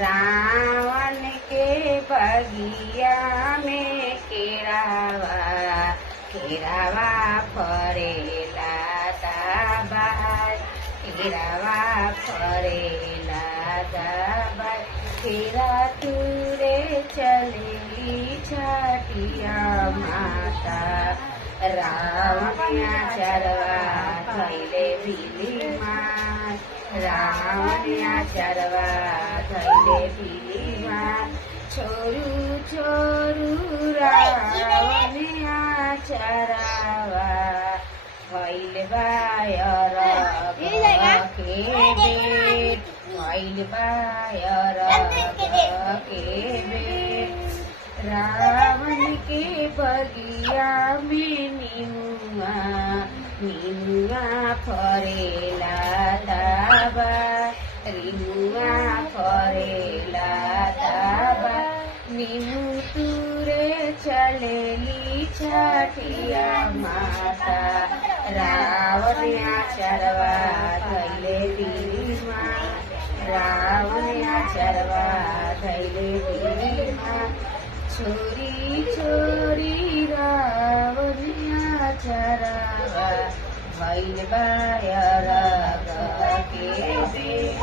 रावण के बगिया में केरावा फरेला दाबाई, केरावा फरेला दाबाई। केरा तुरे चलेली छठिया माता, रावणिया चरवा थैले भीलीमा, रावणिया चरवा थैले भीलीमा। छोरू छोरू रावणिया चरवा भैल बायर के बेट, भैल बायर के बेट। रावण के बगिया में नीनुआ फरेला दाबा, रीनुआ फरेला दाबा। नीनु तुरे चलेली छठिया माता, रावणिया चरवा थैले भीलीमा, रावणिया चरवा थैले भीलीमा। छोरी छोरी रावणिया चरवा भैल बायर के बेट,